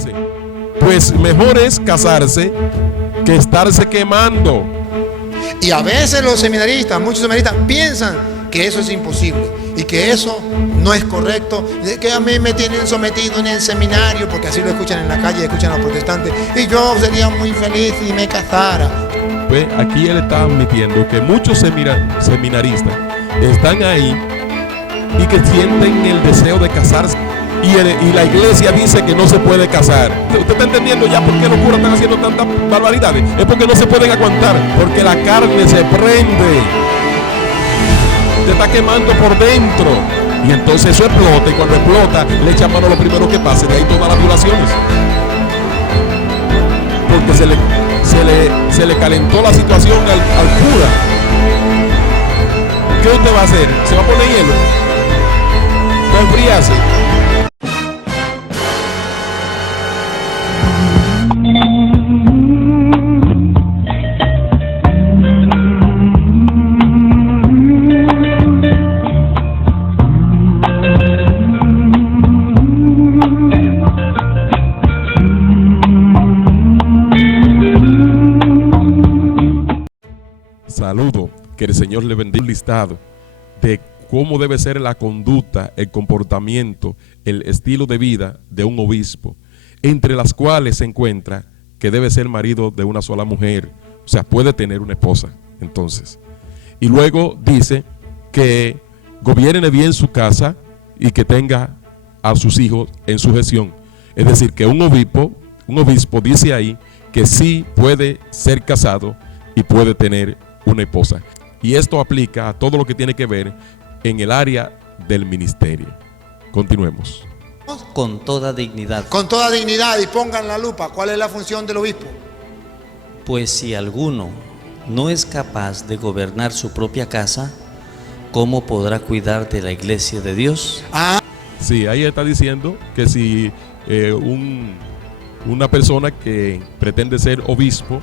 casarse. Pues mejor es casarse que estarse quemando. Y a veces los seminaristas, muchos seminaristas piensan que eso es imposible y que eso no es correcto, que a mí me tienen sometido en el seminario, porque así lo escuchan en la calle, escuchan a los protestantes, y yo sería muy feliz si me casara. Pues aquí él está admitiendo que muchos seminaristas están ahí y que sienten el deseo de casarse. Y la iglesia dice que no se puede casar. ¿Usted está entendiendo ya por qué los curas están haciendo tantas barbaridades? Es porque no se pueden aguantar, porque la carne se prende, te está quemando por dentro, y entonces eso explota, y cuando explota le echan mano a lo primero que pase, de ahí todas las violaciones, porque se le calentó la situación al cura. ¿Qué usted va a hacer? ¿Se va a poner hielo? ¿Va a enfriarse? Saludo, que el Señor le bendiga. Un listado de cómo debe ser la conducta, el comportamiento, el estilo de vida de un obispo, entre las cuales se encuentra que debe ser marido de una sola mujer, o sea, puede tener una esposa, entonces. Y luego dice que gobierne bien su casa y que tenga a sus hijos en sujeción. Es decir, que un obispo dice ahí que sí puede ser casado y puede tener una esposa. Y esto aplica a todo lo que tiene que ver en el área del ministerio. Continuemos. Con toda dignidad. Con toda dignidad, y pongan la lupa. ¿Cuál es la función del obispo? Pues si alguno no es capaz de gobernar su propia casa, ¿cómo podrá cuidar de la iglesia de Dios? Sí, ahí está diciendo que si una persona que pretende ser obispo,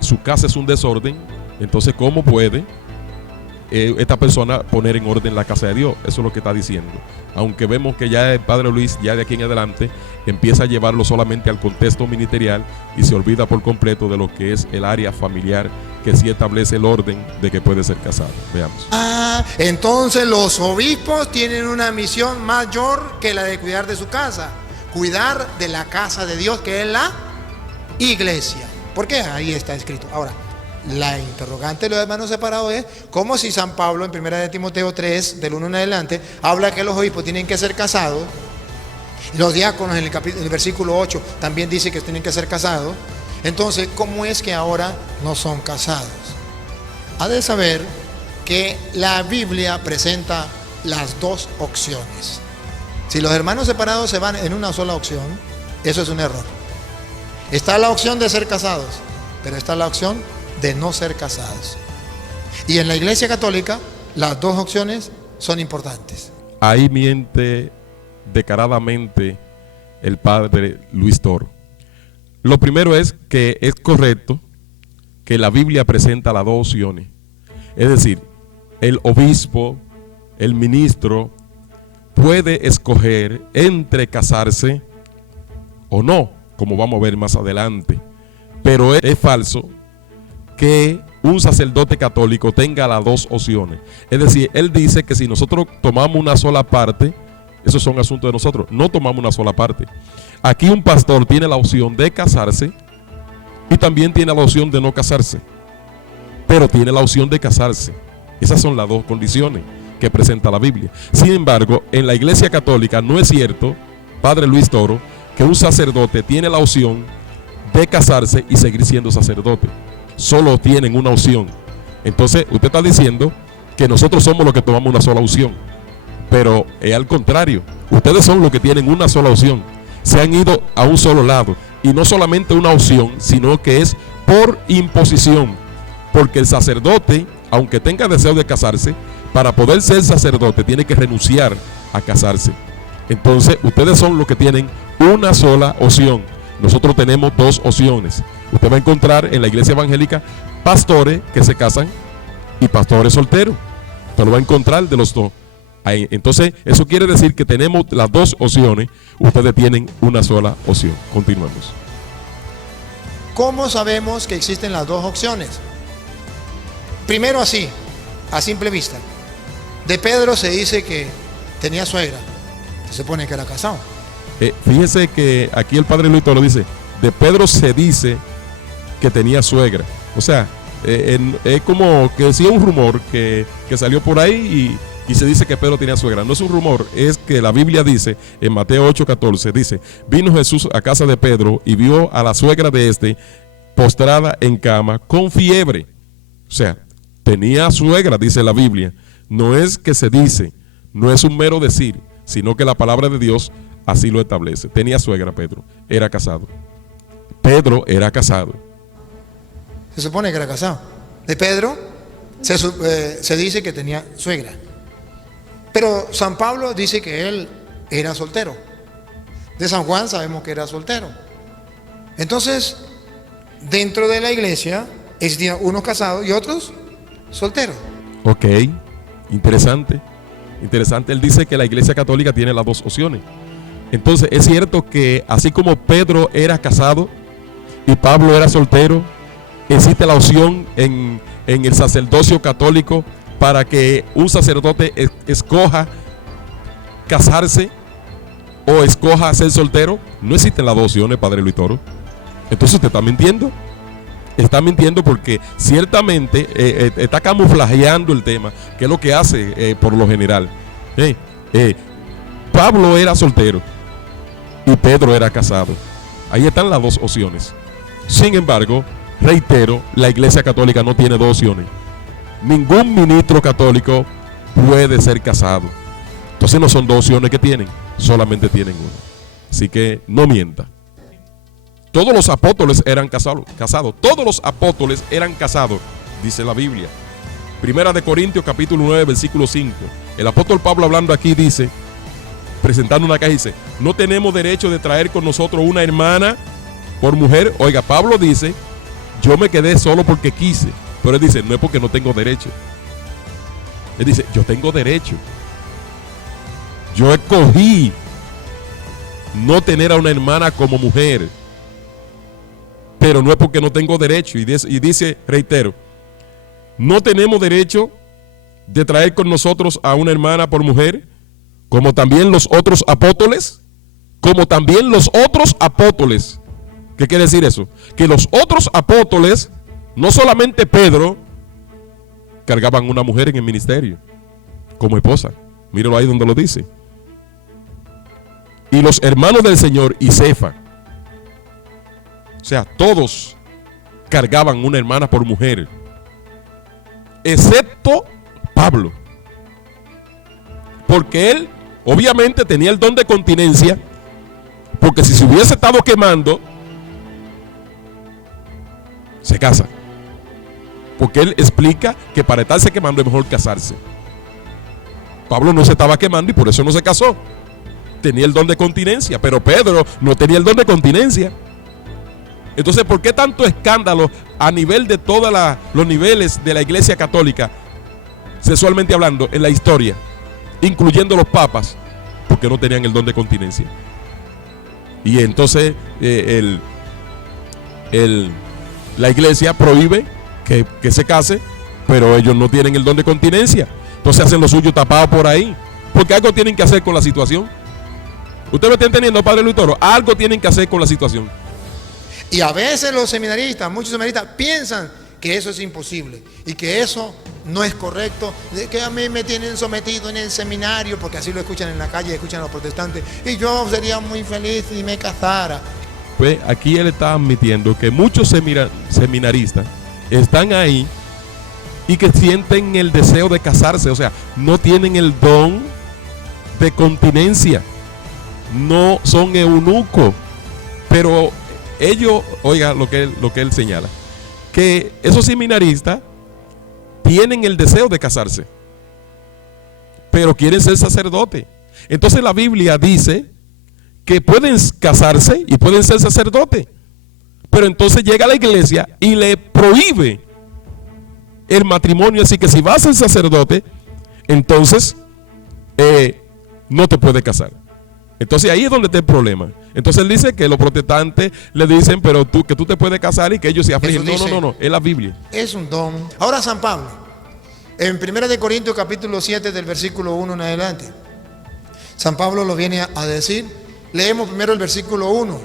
su casa es un desorden, entonces ¿cómo puede esta persona poner en orden la casa de Dios? Eso es lo que está diciendo. Aunque vemos que ya el Padre Luis, ya de aquí en adelante, empieza a llevarlo solamente al contexto ministerial y se olvida por completo de lo que es el área familiar, que sí establece el orden de que puede ser casado. Veamos. Entonces los obispos tienen una misión mayor que la de cuidar de su casa, cuidar de la casa de Dios, que es la iglesia. ¿Por qué? Ahí está escrito. Ahora, la interrogante de los hermanos separados es como si San Pablo en 1 de Timoteo 3, del 1 en adelante, habla que los obispos tienen que ser casados, y los diáconos en el versículo 8 también dice que tienen que ser casados. Entonces, ¿cómo es que ahora no son casados? Ha de saber que la Biblia presenta las dos opciones. Si los hermanos separados se van en una sola opción, eso es un error. Está la opción de ser casados, pero está la opción de no ser casados. Y en la Iglesia Católica las dos opciones son importantes. Ahí miente descaradamente el Padre Luis Toro. Lo primero es que es correcto que la Biblia presenta las dos opciones. Es decir, el obispo, el ministro, puede escoger entre casarse o no, como vamos a ver más adelante. Pero es falso que un sacerdote católico tenga las dos opciones. Es decir, él dice que si nosotros tomamos una sola parte, esos son asuntos de nosotros, no tomamos una sola parte. Aquí un pastor tiene la opción de casarse y también tiene la opción de no casarse, pero tiene la opción de casarse. Esas son las dos condiciones que presenta la Biblia. Sin embargo, en la Iglesia Católica no es cierto, Padre Luis Toro, que un sacerdote tiene la opción de casarse y seguir siendo sacerdote. Solo tienen una opción. Entonces usted está diciendo que nosotros somos los que tomamos una sola opción, pero es al contrario. Ustedes son los que tienen una sola opción, se han ido a un solo lado, y no solamente una opción, sino que es por imposición, porque el sacerdote, aunque tenga deseo de casarse, para poder ser sacerdote tiene que renunciar a casarse. Entonces ustedes son los que tienen una sola opción. Nosotros tenemos dos opciones. Usted va a encontrar en la iglesia evangélica pastores que se casan y pastores solteros. Usted lo va a encontrar de los dos. Entonces, eso quiere decir que tenemos las dos opciones, ustedes tienen una sola opción. Continuemos. ¿Cómo sabemos que existen las dos opciones? Primero así, a simple vista. De Pedro se dice que tenía suegra, se supone que era casado. Fíjese que aquí el padre Luis Toro dice, de Pedro se dice que tenía suegra. O sea, es como que decía un rumor que salió por ahí y se dice que Pedro tenía suegra. No es un rumor, es que la Biblia dice, en Mateo 8:14, dice, vino Jesús a casa de Pedro y vio a la suegra de este postrada en cama con fiebre. O sea, tenía suegra, dice la Biblia. No es que se dice, no es un mero decir, sino que la palabra de Dios así lo establece. Tenía suegra Pedro, era casado. Pedro era casado. Se supone que era casado. De Pedro se dice que tenía suegra. Pero San Pablo dice que él era soltero. De San Juan sabemos que era soltero. Entonces, dentro de la iglesia existían unos casados y otros solteros. Ok, interesante. Interesante. Él dice que la iglesia católica tiene las dos opciones. Entonces, es cierto que así como Pedro era casado y Pablo era soltero, existe la opción en el sacerdocio católico para que un sacerdote escoja casarse o escoja ser soltero. No existen las dos opciones, padre Luis Toro. Entonces usted está mintiendo. Está mintiendo porque ciertamente está camuflajeando el tema, que es lo que hace por lo general. Pablo era soltero y Pedro era casado. Ahí están las dos opciones. Sin embargo, reitero, la iglesia católica no tiene dos opciones. Ningún ministro católico puede ser casado. Entonces no son dos opciones que tienen, solamente tienen una. Así que no mienta. Todos los apóstoles eran casados. Todos los apóstoles eran casados, dice la Biblia. Primera de Corintios capítulo 9 versículo 5. El apóstol Pablo hablando aquí dice, presentando una caja, dice, no tenemos derecho de traer con nosotros una hermana por mujer. Oiga, Pablo dice, yo me quedé solo porque quise. Pero él dice, no es porque no tengo derecho. Él dice, yo tengo derecho. Yo escogí no tener a una hermana como mujer. Pero no es porque no tengo derecho. Y dice, reitero, no tenemos derecho de traer con nosotros a una hermana por mujer, como también los otros apóstoles. Como también los otros apóstoles. ¿Qué quiere decir eso? Que los otros apóstoles, no solamente Pedro, cargaban una mujer en el ministerio como esposa. Míralo ahí donde lo dice. Y los hermanos del Señor y Cefa. O sea, todos cargaban una hermana por mujer, excepto Pablo. Porque él obviamente tenía el don de continencia, porque si se hubiese estado quemando, se casa. Porque él explica que para estarse quemando es mejor casarse. Pablo no se estaba quemando y por eso no se casó. Tenía el don de continencia, pero Pedro no tenía el don de continencia. Entonces, ¿por qué tanto escándalo a nivel de todos los niveles de la iglesia católica, sexualmente hablando, en la historia, incluyendo los papas? Porque no tenían el don de continencia. Y entonces la iglesia prohíbe que se case, pero ellos no tienen el don de continencia. Entonces hacen lo suyo tapado por ahí, porque algo tienen que hacer con la situación. ¿Usted me está entendiendo, padre Luis Toro? Algo tienen que hacer con la situación. Y a veces los seminaristas, muchos seminaristas piensan que eso es imposible y que eso no es correcto, de que a mí me tienen sometido en el seminario, porque así lo escuchan en la calle, escuchan a los protestantes, y yo sería muy feliz si me casara. Pues aquí él está admitiendo que muchos seminaristas están ahí y que sienten el deseo de casarse, o sea, no tienen el don de continencia, no son eunucos, pero ellos, oiga lo que él señala, que esos seminaristas tienen el deseo de casarse, pero quieren ser sacerdotes. Entonces la Biblia dice que pueden casarse y pueden ser sacerdotes, pero entonces llega la iglesia y le prohíbe el matrimonio. Así que si vas a ser sacerdote, entonces no te puedes casar. Entonces ahí es donde está el problema. Entonces él dice que los protestantes le dicen, pero que tú te puedes casar y que ellos se afligen. No, es la Biblia. Es un don. Ahora San Pablo, en 1 Corintios capítulo 7 del versículo 1 en adelante, San Pablo lo viene a decir. Leemos primero el versículo 1,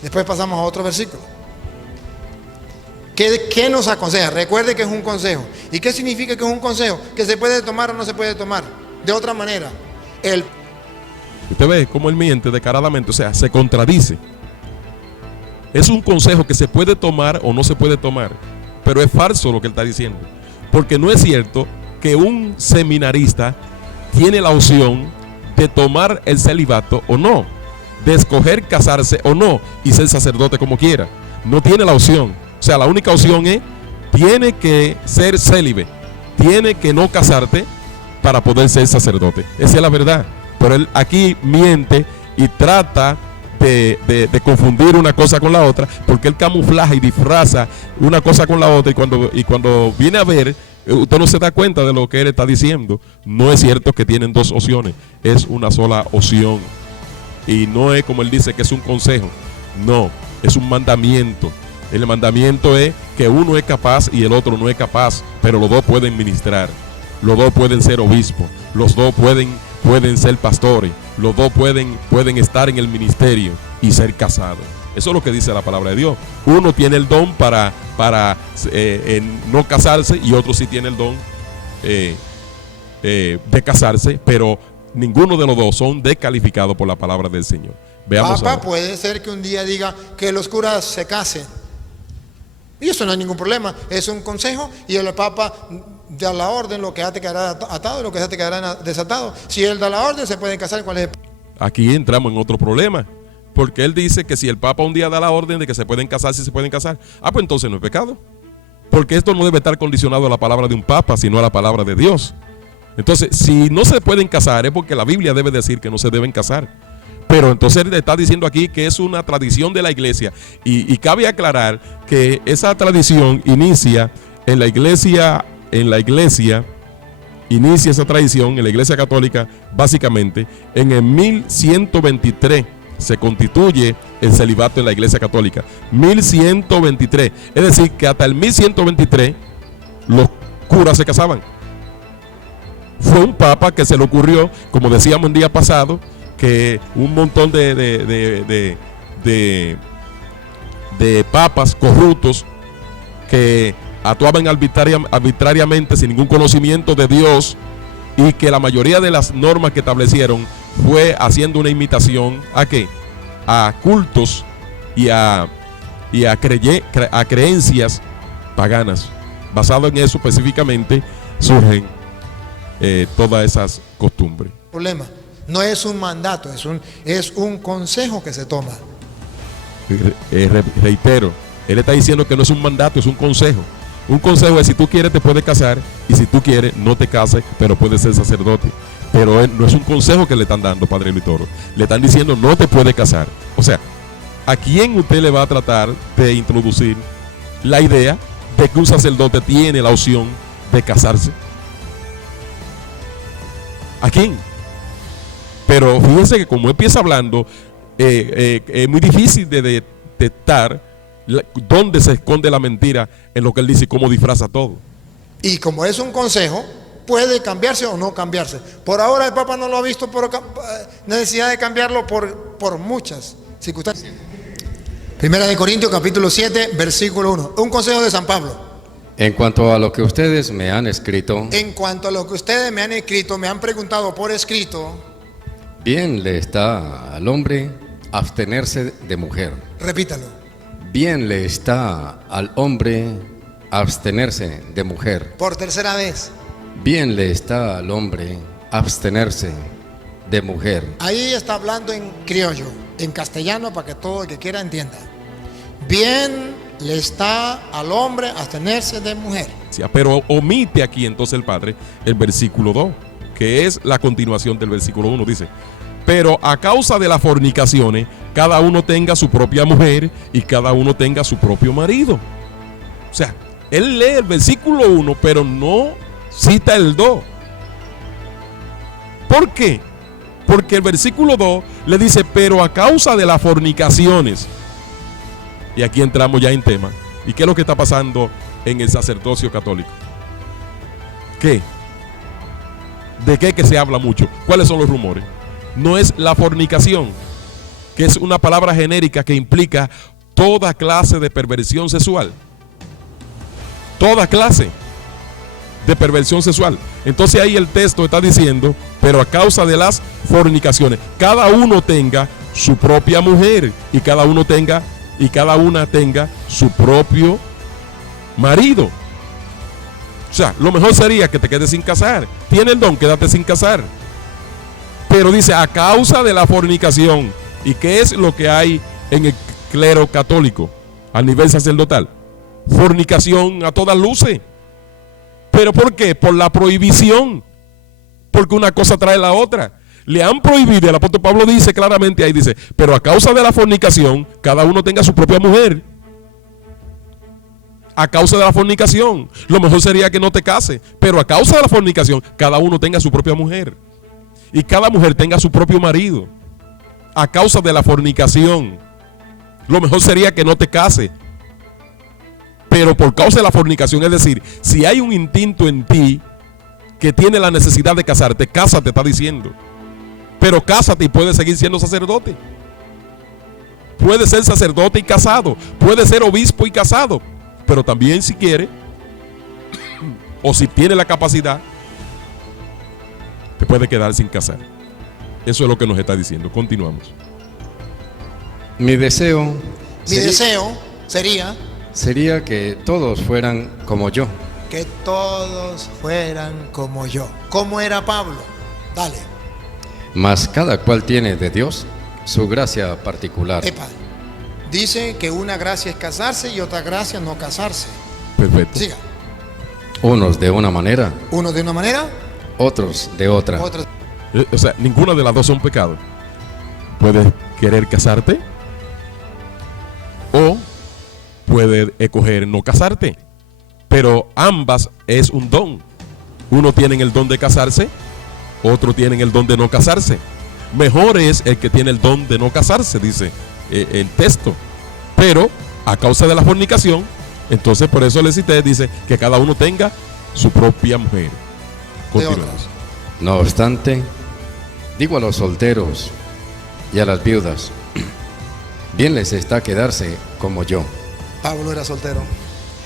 después pasamos a otro versículo. ¿Qué nos aconseja? Recuerde que es un consejo. ¿Y qué significa que es un consejo? Que se puede tomar o no se puede tomar. De otra manera, usted ve cómo él miente descaradamente, o sea, se contradice. Es un consejo que se puede tomar o no se puede tomar, pero es falso lo que él está diciendo. Porque no es cierto que un seminarista tiene la opción de tomar el celibato o no, de escoger casarse o no y ser sacerdote como quiera. No tiene la opción. O sea, la única opción es, tiene que ser célibe, tiene que no casarte para poder ser sacerdote. Esa es la verdad. Pero él aquí miente y trata de confundir una cosa con la otra, porque él camuflaja y disfraza una cosa con la otra, y cuando viene a ver, usted no se da cuenta de lo que él está diciendo. No es cierto que tienen dos opciones, es una sola opción. Y no es como él dice que es un consejo, no, es un mandamiento. El mandamiento es que uno es capaz y el otro no es capaz, pero los dos pueden ministrar, los dos pueden ser obispos, los dos pueden ser pastores, los dos pueden estar en el ministerio y ser casados. Eso es lo que dice la palabra de Dios. Uno tiene el don para no casarse y otro sí tiene el don de casarse, pero ninguno de los dos son descalificados por la palabra del Señor. Veamos. Papa, puede ser que un día diga que los curas se casen. Y eso no hay ningún problema. Es un consejo y el Papa da la orden, lo que te quedará atado, lo que te quedará desatado. Si él da la orden, se pueden casar. ¿Cuál es? Aquí entramos en otro problema, porque él dice que si el Papa un día da la orden de que se pueden casar, si se pueden casar, pues entonces no es pecado. Porque esto no debe estar condicionado a la palabra de un Papa, sino a la palabra de Dios. Entonces, si no se pueden casar, es porque la Biblia debe decir que no se deben casar. Pero entonces él está diciendo aquí que es una tradición de la iglesia. Y cabe aclarar que esa tradición inicia en la iglesia, inicia esa tradición en la iglesia católica, básicamente, en el 1123 se constituye el celibato en la iglesia católica. 1123. Es decir, que hasta el 1123 los curas se casaban. Fue un papa que se le ocurrió, como decíamos el día pasado, que un montón de papas corruptos que actuaban arbitrariamente sin ningún conocimiento de Dios, y que la mayoría de las normas que establecieron fue haciendo una imitación ¿a qué? A cultos y a creencias paganas. Basado en eso específicamente surgen todas esas costumbres. Problema. No es un mandato, es un consejo que se toma. Reitero, él está diciendo que no es un mandato, es un consejo. Un consejo es: si tú quieres te puedes casar, y si tú quieres no te cases, pero puedes ser sacerdote. Pero él, no es un consejo que le están dando, Padre Luis Toro. Le están diciendo no te puedes casar. O sea, ¿a quién usted le va a tratar de introducir la idea de que un sacerdote tiene la opción de casarse? ¿A quién? Pero fíjense que como empieza hablando, es muy difícil de detectar dónde se esconde la mentira en lo que él dice y cómo disfraza todo. Y como es un consejo, puede cambiarse o no cambiarse. Por ahora el Papa no lo ha visto por necesidad de cambiarlo por muchas circunstancias. 1 Corintios capítulo 7, versículo 1. Un consejo de San Pablo. En cuanto a lo que ustedes me han escrito, me han preguntado por escrito. Bien le está al hombre abstenerse de mujer. Repítalo. Bien le está al hombre abstenerse de mujer. Por tercera vez. Bien le está al hombre abstenerse de mujer. Ahí está hablando en criollo, en castellano, para que todo el que quiera entienda. Bien le está al hombre abstenerse de mujer. Sí, pero omite aquí entonces el Padre el versículo 2, que es la continuación del versículo 1. Dice: pero a causa de las fornicaciones, cada uno tenga su propia mujer y cada uno tenga su propio marido. O sea, él lee el versículo 1, pero no cita el 2. ¿Por qué? Porque el versículo 2 le dice, pero a causa de las fornicaciones. Y aquí entramos ya en tema. ¿Y qué es lo que está pasando en el sacerdocio católico? ¿Qué? ¿De qué que se habla mucho? ¿Cuáles son los rumores? No es la fornicación, que es una palabra genérica que implica toda clase de perversión sexual. Toda clase de perversión sexual. Entonces ahí el texto está diciendo, pero a causa de las fornicaciones, cada uno tenga su propia mujer y cada una tenga su propio marido. O sea, lo mejor sería que te quedes sin casar. Tiene el don, quédate sin casar. Pero dice, a causa de la fornicación. ¿Y qué es lo que hay en el clero católico a nivel sacerdotal? Fornicación a todas luces. ¿Pero por qué? Por la prohibición. Porque una cosa trae la otra. Le han prohibido, el apóstol Pablo dice claramente ahí, dice, pero a causa de la fornicación, cada uno tenga su propia mujer. A causa de la fornicación, lo mejor sería que no te case, pero a causa de la fornicación, cada uno tenga su propia mujer. Y cada mujer tenga su propio marido. A causa de la fornicación, lo mejor sería que no te case. Pero por causa de la fornicación, es decir, si hay un instinto en ti que tiene la necesidad de casarte, cásate, está diciendo. Pero cásate y puedes seguir siendo sacerdote. Puedes ser sacerdote y casado. Puedes ser obispo y casado. Pero también si quiere, o si tiene la capacidad, te puede quedar sin casar. Eso es lo que nos está diciendo. Continuamos. Mi deseo sería que todos fueran como yo. que todos fueran como yo. ¿Cómo era Pablo? Dale. Mas cada cual tiene de Dios su gracia particular. Epa. Dice que una gracia es casarse y otra gracia no casarse. Perfecto. Siga. Unos de una manera, Uno de una manera, otros de otra. otros. O sea, ninguna de las dos son pecados. Puedes querer casarte o puedes escoger no casarte. Pero ambas es un don. Uno tiene el don de casarse, otro tiene el don de no casarse. Mejor es el que tiene el don de no casarse, dice el texto. Pero a causa de la fornicación, entonces por eso le cité, dice que cada uno tenga su propia mujer. Continuamos. No obstante, digo a los solteros y a las viudas, bien les está quedarse como yo. Pablo era soltero.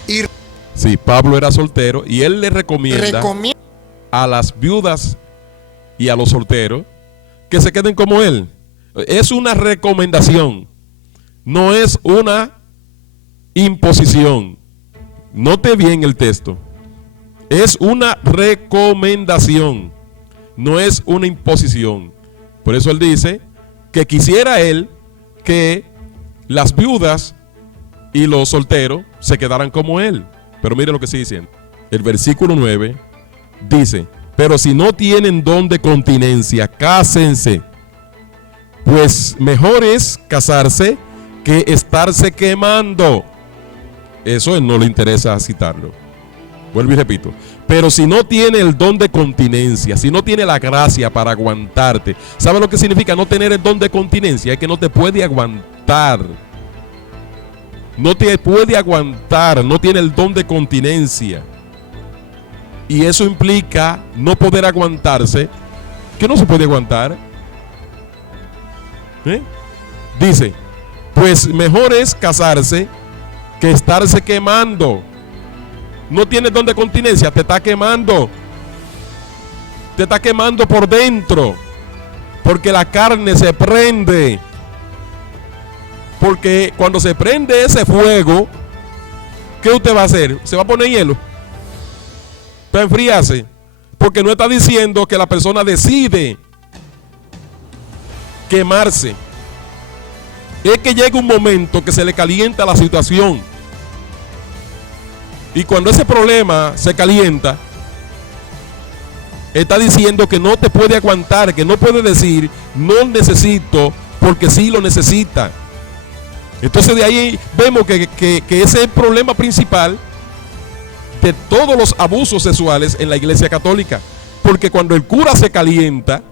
Y Sí, Pablo era soltero y él le recomienda a las viudas y a los solteros que se queden como él. Es una recomendación, no es una imposición. Note bien el texto. Es una recomendación, no es una imposición. Por eso él dice que quisiera él que las viudas y los solteros se quedaran como él. Pero mire lo que sigue diciendo. El versículo 9 dice, pero si no tienen don de continencia, cásense, pues mejor es casarse que estarse quemando. Eso él no le interesa citarlo. Vuelvo y repito. Pero si no tiene el don de continencia, si no tiene la gracia para aguantarte, ¿sabe lo que significa no tener el don de continencia? Es que no te puede aguantar. No te puede aguantar, no tiene el don de continencia. Y eso implica no poder aguantarse. ¿Qué no se puede aguantar? Dice, pues mejor es casarse que estarse quemando. No tienes don de continencia, te está quemando. Te está quemando por dentro. Porque la carne se prende. Porque cuando se prende ese fuego, ¿qué usted va a hacer? ¿Se va a poner hielo? Para enfriarse. Porque no está diciendo que la persona decide quemarse. Es que llega un momento que se le calienta la situación. Y cuando ese problema se calienta, está diciendo que no te puede aguantar, que no puede decir, no necesito, porque sí lo necesita. Entonces de ahí vemos que ese es el problema principal de todos los abusos sexuales en la iglesia católica. Porque cuando el cura se calienta,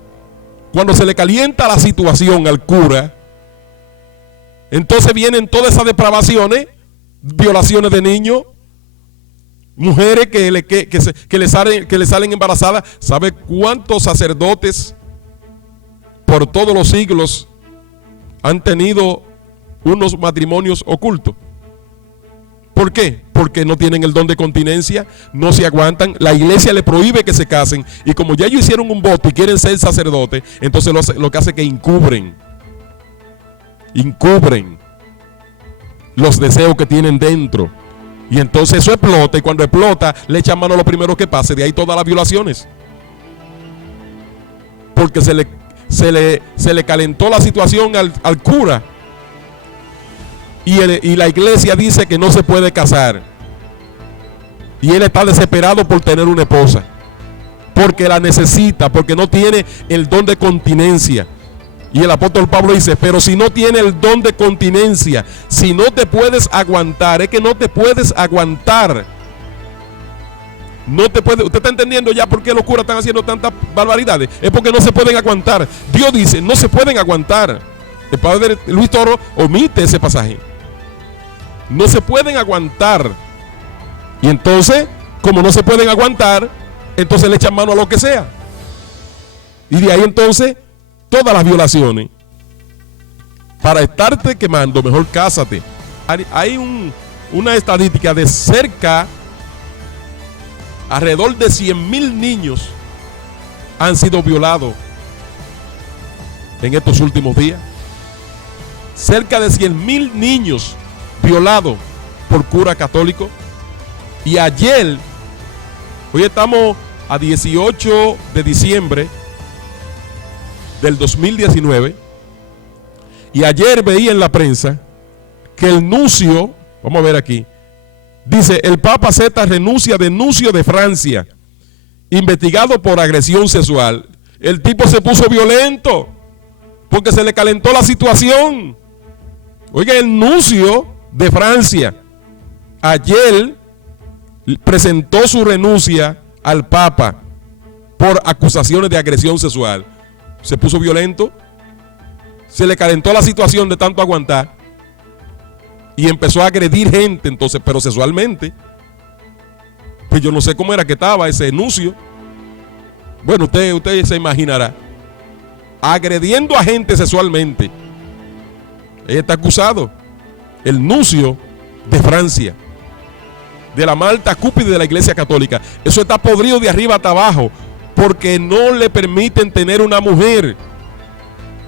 cuando se le calienta la situación al cura, entonces vienen todas esas depravaciones, violaciones de niños, mujeres que le salen embarazadas. ¿Sabe cuántos sacerdotes por todos los siglos han tenido unos matrimonios ocultos? ¿Por qué? Porque no tienen el don de continencia, no se aguantan, la iglesia le prohíbe que se casen, y como ya ellos hicieron un voto y quieren ser sacerdotes, entonces lo que hace es que encubren los deseos que tienen dentro, y entonces eso explota, y cuando explota le echan mano a lo primero que pase, de ahí todas las violaciones, porque se le calentó la situación al cura, y la iglesia dice que no se puede casar, y él está desesperado por tener una esposa, porque la necesita, porque no tiene el don de continencia. Y el apóstol Pablo dice, pero si no tiene el don de continencia, si no te puedes aguantar, es que no te puedes aguantar. No te puede, usted está entendiendo ya por qué los curas están haciendo tantas barbaridades. Es porque no se pueden aguantar. Dios dice, no se pueden aguantar. El padre Luis Toro omite ese pasaje. No se pueden aguantar. Y entonces, como no se pueden aguantar, entonces le echan mano a lo que sea. Y de ahí entonces todas las violaciones. Para estarte quemando, mejor cásate. Hay una estadística de alrededor de 100,000 niños han sido violados en estos últimos días. Cerca de 100,000 niños violados por cura católico. Y ayer, hoy estamos a 18 de diciembre del 2019, y ayer veía en la prensa que el nuncio, vamos a ver aquí, dice, el Papa acepta denuncia de Francia, investigado por agresión sexual. El tipo se puso violento porque se le calentó la situación. Oiga, el nuncio de Francia ayer presentó su renuncia al Papa por acusaciones de agresión sexual. Se puso violento, se le calentó la situación de tanto aguantar y empezó a agredir gente, entonces, pero sexualmente. Pues yo no sé cómo era que estaba ese nuncio. Bueno, usted se imaginará, agrediendo a gente sexualmente. Él está acusado, el nuncio de Francia, de la Malta Cúpide de la Iglesia Católica. Eso está podrido de arriba hasta abajo, porque no le permiten tener una mujer.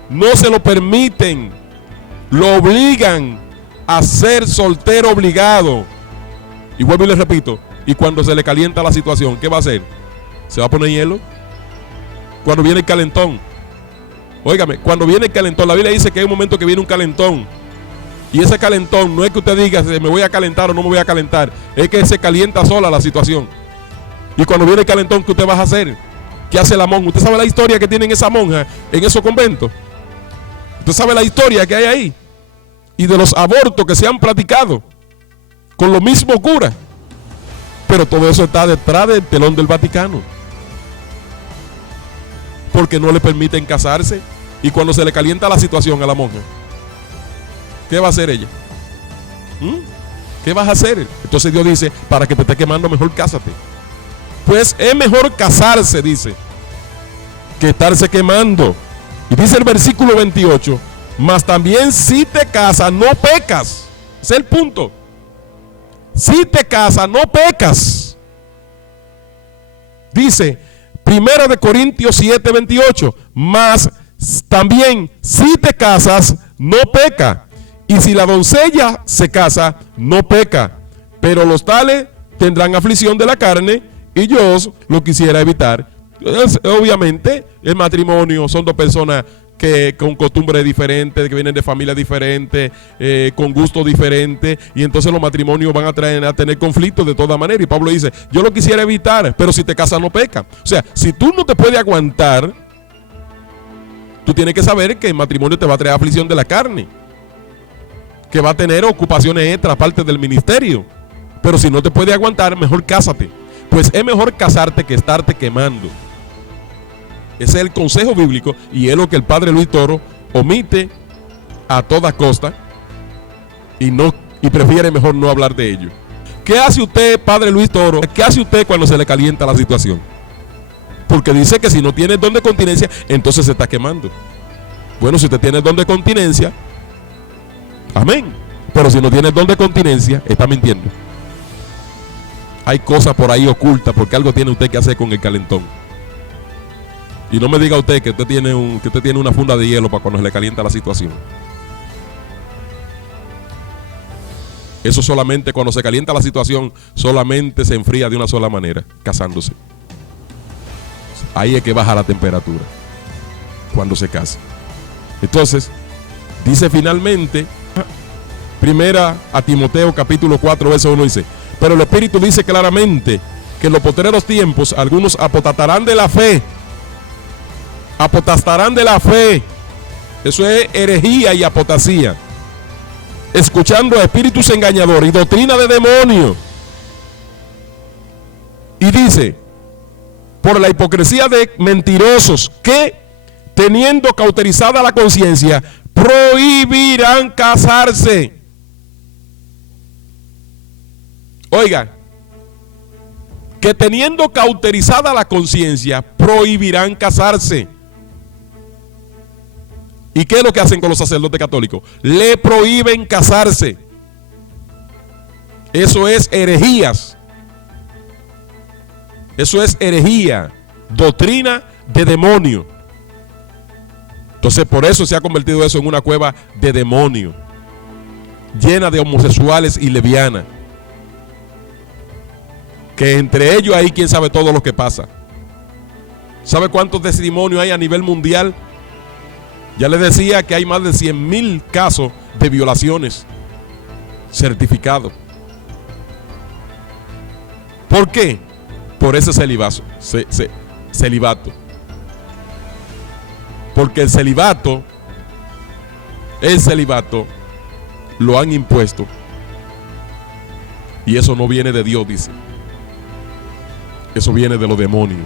No se lo permiten. Lo obligan a ser soltero obligado. Y vuelvo y le repito, y cuando se le calienta la situación, ¿qué va a hacer? ¿Se va a poner hielo? Cuando viene el calentón. Óigame, cuando viene el calentón, la Biblia dice que hay un momento que viene un calentón. Y ese calentón no es que usted diga me voy a calentar o no me voy a calentar, es que se calienta sola la situación. Y cuando viene el calentón, ¿qué usted va a hacer? ¿Qué hace la monja? ¿Usted sabe la historia que tienen esa monja en esos conventos? ¿Usted sabe la historia que hay ahí? Y de los abortos que se han practicado con los mismos curas. Pero todo eso está detrás del telón del Vaticano, porque no le permiten casarse. Y cuando se le calienta la situación a la monja, ¿qué va a hacer ella? ¿Qué vas a hacer? Entonces Dios dice, para que te esté quemando, mejor cásate. Pues es mejor casarse, dice, que estarse quemando. Y dice el versículo 28, mas también si te casas, no pecas. Ese es el punto. Si te casas, no pecas. Dice, 1 Corintios 7, 28, mas también si te casas, no peca. Y si la doncella se casa, no peca. Pero los tales tendrán aflicción de la carne, y yo lo quisiera evitar. Obviamente, el matrimonio son dos personas que con costumbres diferentes, que vienen de familias diferentes, con gustos diferentes, y entonces los matrimonios van a tener conflictos de toda manera. Y Pablo dice, yo lo quisiera evitar, pero si te casas no peca. O sea, si tú no te puedes aguantar, tú tienes que saber que el matrimonio te va a traer aflicción de la carne, que va a tener ocupaciones extras aparte del ministerio. Pero si no te puedes aguantar, mejor cásate. Pues es mejor casarte que estarte quemando. Ese es el consejo bíblico y es lo que el padre Luis Toro omite a toda costa y prefiere mejor no hablar de ello. ¿Qué hace usted, padre Luis Toro? ¿Qué hace usted cuando se le calienta la situación? Porque dice que si no tiene don de continencia, entonces se está quemando. Bueno, si usted tiene don de continencia, amén. Pero si no tiene don de continencia, está mintiendo. Hay cosas por ahí ocultas, porque algo tiene usted que hacer con el calentón. Y no me diga usted que usted tiene una funda de hielo para cuando se le calienta la situación. Eso solamente, cuando se calienta la situación, solamente se enfría de una sola manera, casándose. Ahí es que baja la temperatura, cuando se casa. Entonces, dice finalmente, primera a Timoteo capítulo 4, verso 1, dice: pero el Espíritu dice claramente que en los postreros tiempos algunos apostatarán de la fe. Apotastarán de la fe. Eso es herejía y apostasía. Escuchando a espíritus engañadores y doctrina de demonios. Y dice: por la hipocresía de mentirosos que, teniendo cauterizada la conciencia, prohibirán casarse. Oiga, que teniendo cauterizada la conciencia, prohibirán casarse. ¿Y qué es lo que hacen con los sacerdotes católicos? Le prohíben casarse. Eso es herejías. Eso es herejía, doctrina de demonio. Entonces por eso se ha convertido eso en una cueva de demonio, llena de homosexuales y lesbianas, que entre ellos hay quien sabe todo lo que pasa. ¿Sabe cuántos testimonios hay a nivel mundial? Ya les decía que hay más de 100,000 casos de violaciones certificados. ¿Por qué? Por ese celibato. Porque el celibato lo han impuesto. Y eso no viene de Dios, dice. Eso viene de los demonios.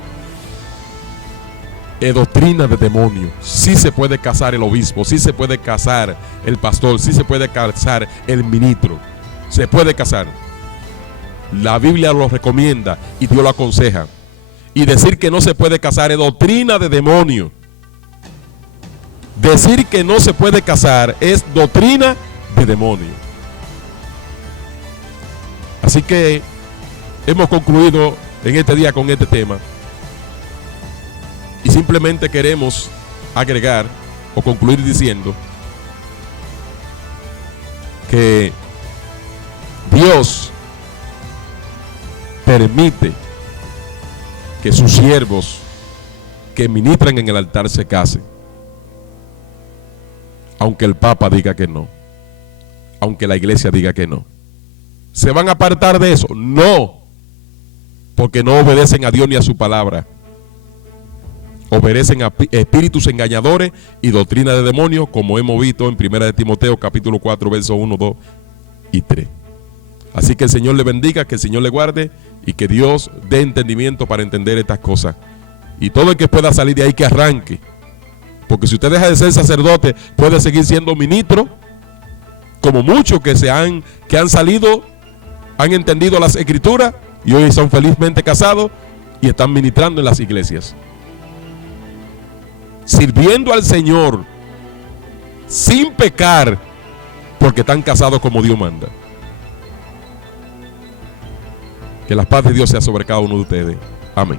Es doctrina de demonios. Sí se puede casar el obispo, sí se puede casar el pastor, sí se puede casar el ministro. Se puede casar. La Biblia lo recomienda y Dios lo aconseja. Y decir que no se puede casar es doctrina de demonio. Decir que no se puede casar es doctrina de demonio. Así que hemos concluido en este día con este tema. Y simplemente queremos agregar o concluir diciendo que Dios permite que sus siervos que ministran en el altar se casen, aunque el Papa diga que no, aunque la iglesia diga que no. ¿Se van a apartar de eso? No, porque no obedecen a Dios ni a su palabra. Obedecen a espíritus engañadores y doctrina de demonios, como hemos visto en 1 de Timoteo capítulo 4 versos 1, 2 y 3. Así que el Señor le bendiga, que el Señor le guarde y que Dios dé entendimiento para entender estas cosas. Y todo el que pueda salir de ahí que arranque. Porque si usted deja de ser sacerdote, puede seguir siendo ministro, como muchos que han salido, han entendido las escrituras y hoy son felizmente casados y están ministrando en las iglesias, sirviendo al Señor sin pecar, porque están casados como Dios manda. Que la paz de Dios sea sobre cada uno de ustedes. Amén.